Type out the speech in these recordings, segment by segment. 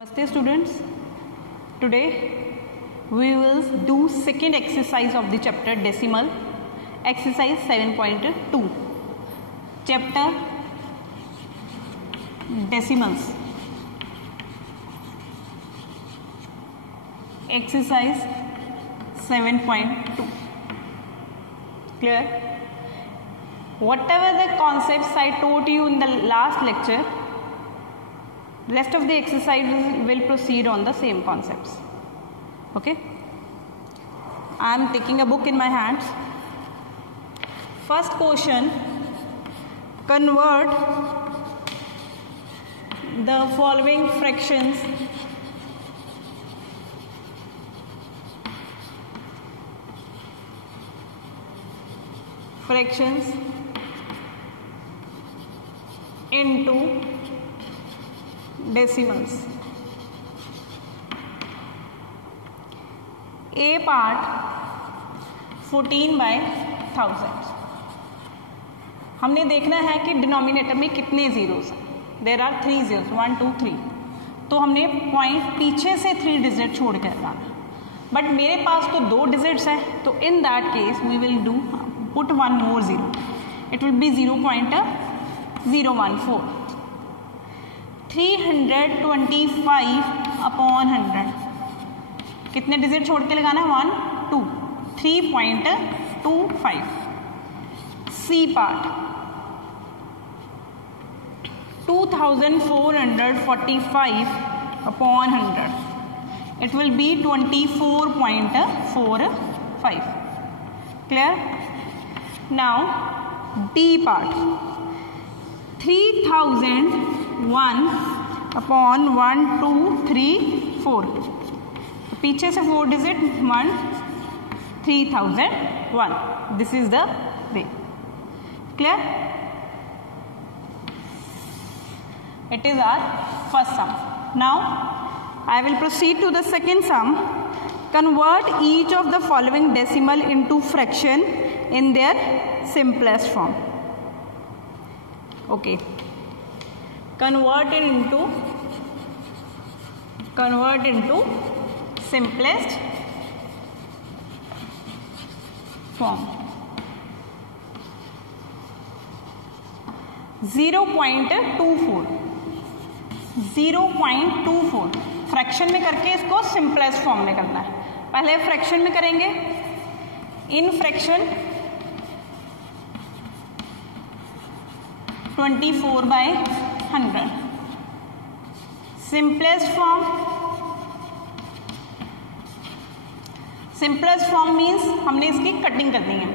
Namaste students. Today we will do second exercise of the chapter decimal, exercise 7.2, chapter decimals, exercise 7.2. Clear? Whatever the concepts I taught you in the last lecture, rest of the exercises will proceed on the same concepts. Okay, I am taking a book in my hands. First question: convert the following fractions into decimals. A part 14/1000. हमने देखना है कि denominator में कितने zeros हैं. There are 3 zeros, 1 2 3. तो हमने point पीछे से 3 डिजिट छोड़ कर लगाना. बट मेरे पास तो 2 डिजिट्स हैं, तो in that case we will do put 1 more zero. It will be 0.014. 325/100 कितने डिजिट छोड़ के लगाना? 1 2. 3.25. C part 2445/100. It will be 24.45. Clear? Now D part 3001/1 2 3 4. पीछे से 4 digit 1 3001. This is the way. Clear? It is our first sum. नाउ I will proceed to the second sum. Convert each of the following decimal into fraction in their simplest form. Okay. Convert into simplest form. 0.24. 0.24 fraction में करके इसको simplest form में करना है. पहले fraction में करेंगे. In fraction 24/100. Simplest form means हमने इसकी कटिंग करनी है.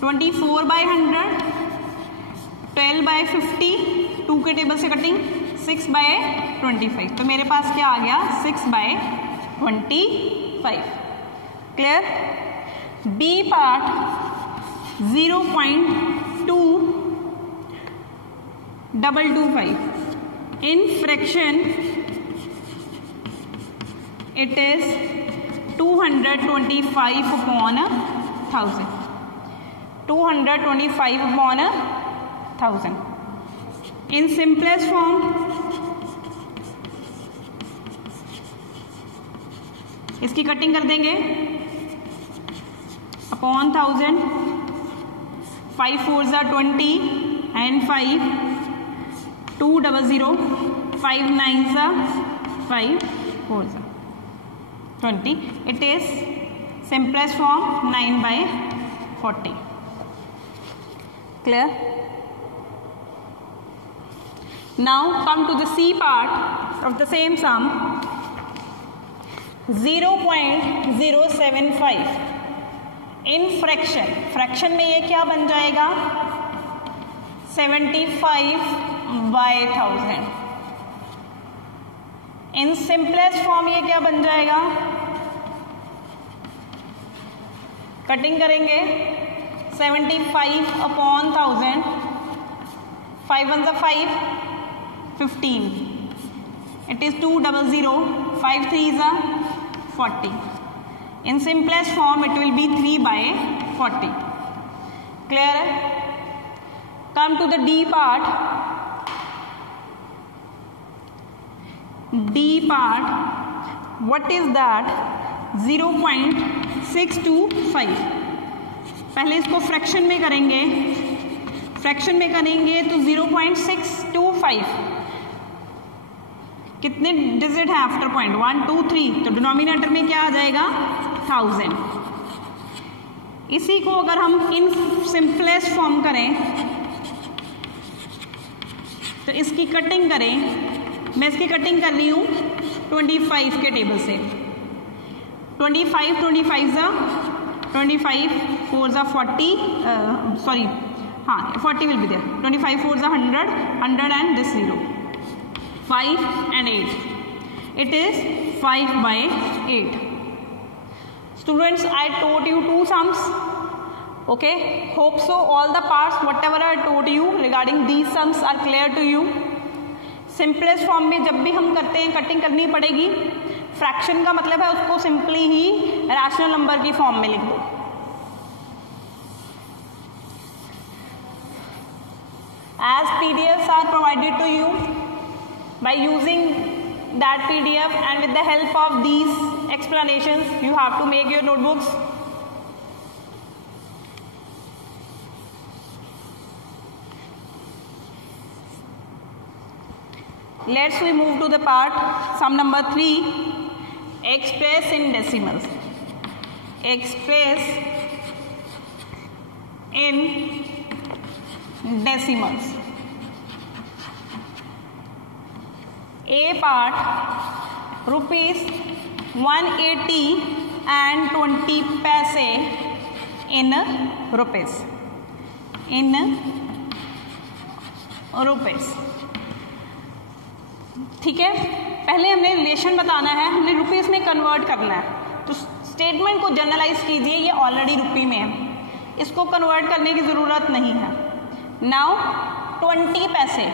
24/100, 12/50, 2 के टेबल से कटिंग, 6/25. तो मेरे पास क्या आ गया? 6/25. Clear? B part 0.2225. In fraction it is 225/1000. 225/1000. In simplest form इसकी कटिंग कर देंगे. Upon 1000. 5 4s are 20 and 5. 200. 5 9s are 5 4s are 20. It is simplest form 9/40. Clear? Now come to the C part of the same sum. 0.075. In fraction में ये क्या बन जाएगा? 75/1000. इन simplest form ये क्या बन जाएगा? कटिंग करेंगे. 75/1000. 5 1s are 5, 15. It is 200. 5 3s are 40. In simplest form it will be 3/40. Clear? Come to the D part. D part, what is that? 0.625। पहले इसको फ्रैक्शन में करेंगे, फ्रैक्शन में करेंगे तो 0.625 कितने डिजिट है आफ्टर पॉइंट? 1 2 3, तो डिनोमिनेटर में क्या आ जाएगा? 1000। इसी को अगर हम इन सिंपलेस्ट फॉर्म करें तो इसकी कटिंग करें, मैं इसकी कटिंग कर रही हूं 25 के टेबल से। 25 25 4 40, सॉरी हाँ 40 will be there. 25 4 100, 100 and this 0, 5 and 8, it is 5/8. Students, I taught you two sums. Okay, hope so all the parts whatever I taught you regarding these sums are clear to you. Simplest form में जब भी हम करते हैं cutting करनी पड़ेगी। Fraction का मतलब है उसको सिंपली ही रैशनल नंबर की फॉर्म में लिख दो। As PDFs are provided to you, by using that PDF and with the help of these explanations, you have to make your notebooks. Let's we move to the part sum number 3, express in decimals. Express in decimals. A part rupees 180 and 20 paise in rupees. In rupees. ठीक है, पहले हमने relation बताना है, हमने rupees में convert करना है। तो स्टेटमेंट को जनरलाइज कीजिए, ये ऑलरेडी रुपी में है, इसको कन्वर्ट करने की जरूरत नहीं है। नाउ 20 पैसे,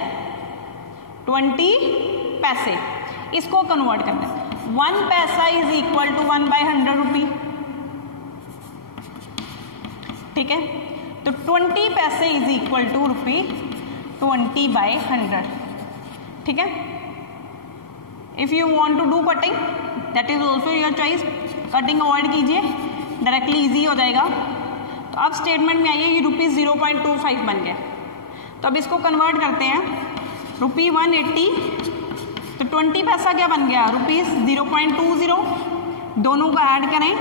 20 पैसे इसको कन्वर्ट करना है। 1 पैसा इज इक्वल टू 1/100 रुपी। ठीक है, तो 20 पैसे इज इक्वल टू रुपी 20/100। ठीक है, if you want to do cutting that is also your choice, cutting avoid कीजिए, डायरेक्टली इजी हो जाएगा। तो अब स्टेटमेंट में आइए, ये रुपीज 0.25 बन गया। तो अब इसको कन्वर्ट करते हैं, रुपी 180, तो 20 पैसा क्या बन गया? रुपीज 0.20, दोनों को ऐड करें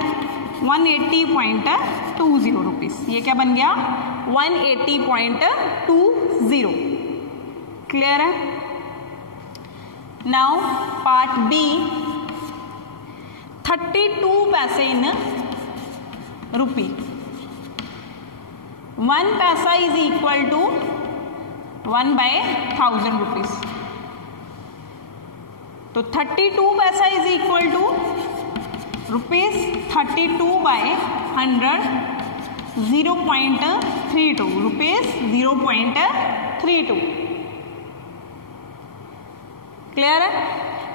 180.20 रुपीज, ये क्या बन गया? 180.20। क्लियर है? नाउ पार्ट बी, 32 पैसे इन रुपी। 1 paisa is equal to 1/1000 rupees. तो 32 paisa is equal to rupees 32/100, 0.32 rupees 0.32। Clear है?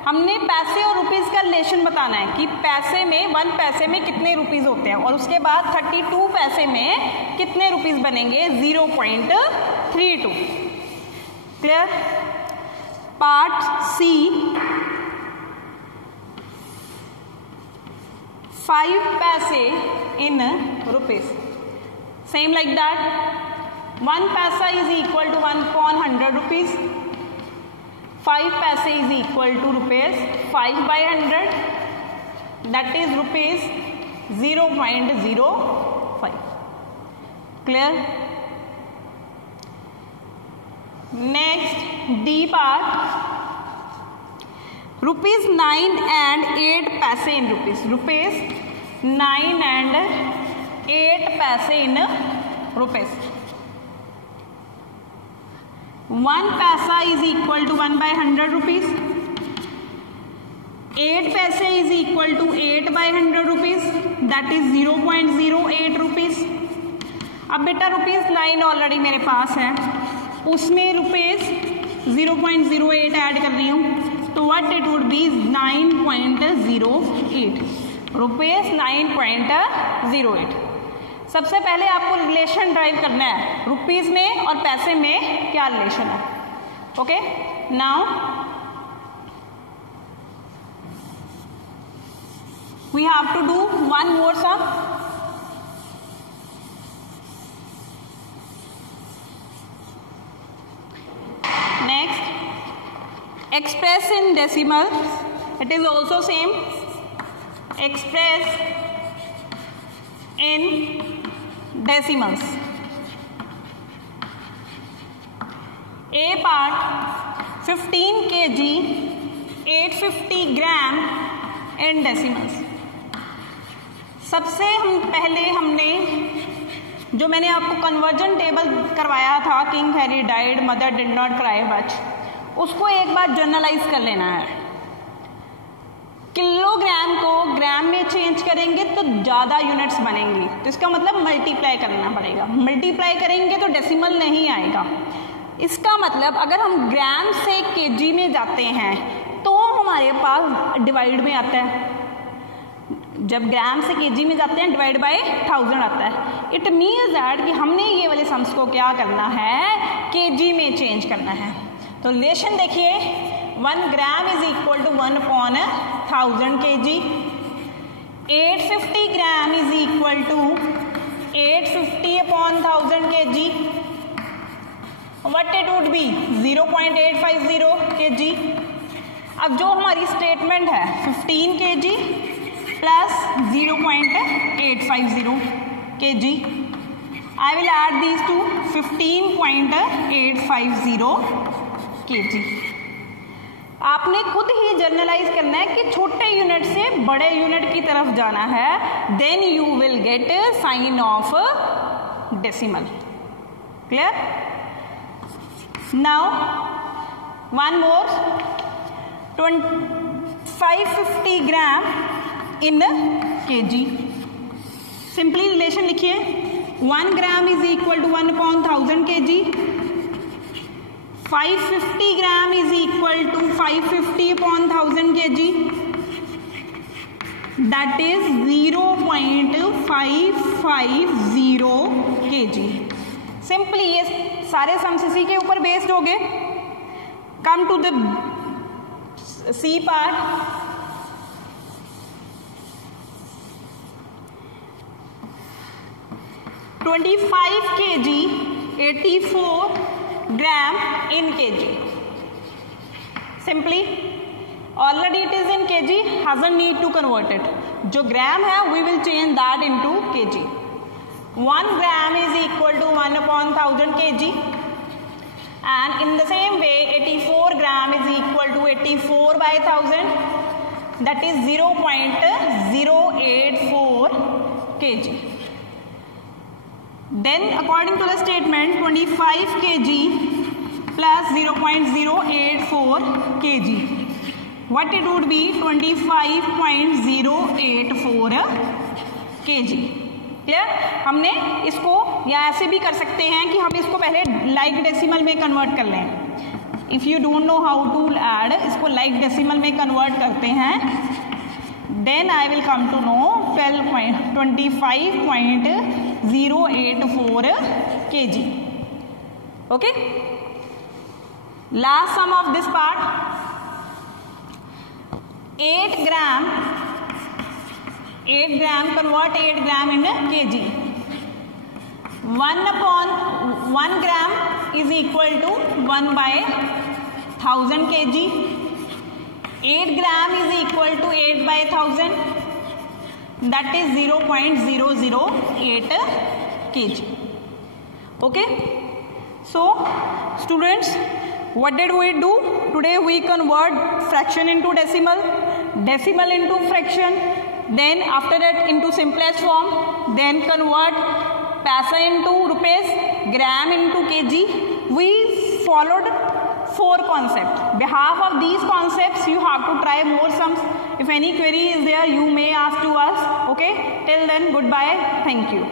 हमने पैसे और रुपीस का रिलेशन बताना है कि पैसे में 1 पैसे में कितने रुपीस होते हैं, और उसके बाद 32 पैसे में कितने रुपीस बनेंगे? 0.32। Clear? Part C, 5 paise in rupees. Same like that, 1 paisa is equal to 1/100 rupees. 5 paise is equal to rupees 5/100, that is rupees 0.05। Clear? Next D part, rupees 9 and 8 पैसे इन रुपीज। रुपीज 9 and 8 पैसे in rupees. 1 paisa is equal to 1/100 rupees. 8 paise is equal to 8/100 rupees, that is 0.08 rupees. अब बेटा rupees 9 already मेरे पास है, उसमें rupees 0.08 add कर रही हूं, तो what it would be 9.08 rupees 9.08। सबसे पहले आपको रिलेशन ड्राइव करना है, रुपीज में और पैसे में क्या रिलेशन है। Okay, now We have to do one more sum. Next, express in decimals. It is also same. Express in decimals. A part 15 kg 850 gram in decimals. सबसे पहले हमने जो मैंने आपको कन्वर्जन टेबल करवाया था, king Harry died, mother did not cry much, उसको एक बार जर्नलाइज कर लेना है. किलोग्राम को ग्राम में चेंज करेंगे तो ज़्यादा यूनिट्स बनेंगी, तो इसका मतलब मल्टीप्लाई करना पड़ेगा. मल्टीप्लाई करेंगे तो डेसिमल नहीं आएगा. इसका मतलब अगर हम ग्राम से केजी में जाते हैं तो हमारे पास डिवाइड में आता है. जब ग्राम से केजी में जाते हैं डिवाइड बाय 1000 आता है. इट मीन्स दैट कि हमने ये वाले सम्स को क्या करना है, केजी में चेंज करना है. तो रिलेशन देखिए, 1 gram is equal to 1/1000 kg. 850 gram is equal to 850/1000 kg. What it would be? 0.850 kg. अब जो हमारी स्टेटमेंट है 15 kg plus 0.850 kg. I will add these two, 15.850 kg. आपने खुद ही जर्नलाइज करना है कि छोटे यूनिट से बड़े यूनिट की तरफ जाना है. Then you will get sign of decimal. Clear? Now one more, 550 gram in kg. Simply relation लिखिए, 1 gram is equal to 1/1000 kg. 550 gram is equal to 550/1000 kg. That is 0.550 kg. Simply ये सारे sums इसी के ऊपर based हो गए. Come to the C part. (25 kg 84 gram in kg. Simply already it is in kg, hasn't need to convert it. जो ग्राम है we will change that into kg. 1 gram is equal to 1/1000 kg, and in the same way 84 gram is equal to 84/1000, that is 0.084 kg. Then according to the statement, 25 kg plus 0.084 kg, what it would be? 25.084 kg. Clear? हमने इसको या ऐसे भी कर सकते हैं कि हम इसको पहले लाइक डेसिमल में कन्वर्ट कर लें. If you don't know how to add, इसको लाइक डेसिमल में कन्वर्ट करते हैं. Then I will come to know 25.084 kg. Okay, last sum of this part. 8 gram convert 8 gram in kg. 1 gram is equal to 1/1000 kg. 8 gram is equal to 8/1000, that is 0.008 kg. Okay, so students, what did we do today? We convert fraction into decimal, decimal into fraction, then after that into simplest form, then convert paisa into rupees, gram into kg. We followed 4 concepts. Behalf of these concepts you have to try more sums. If any query is there, you may ask to us. Okay, till then, goodbye, thank you.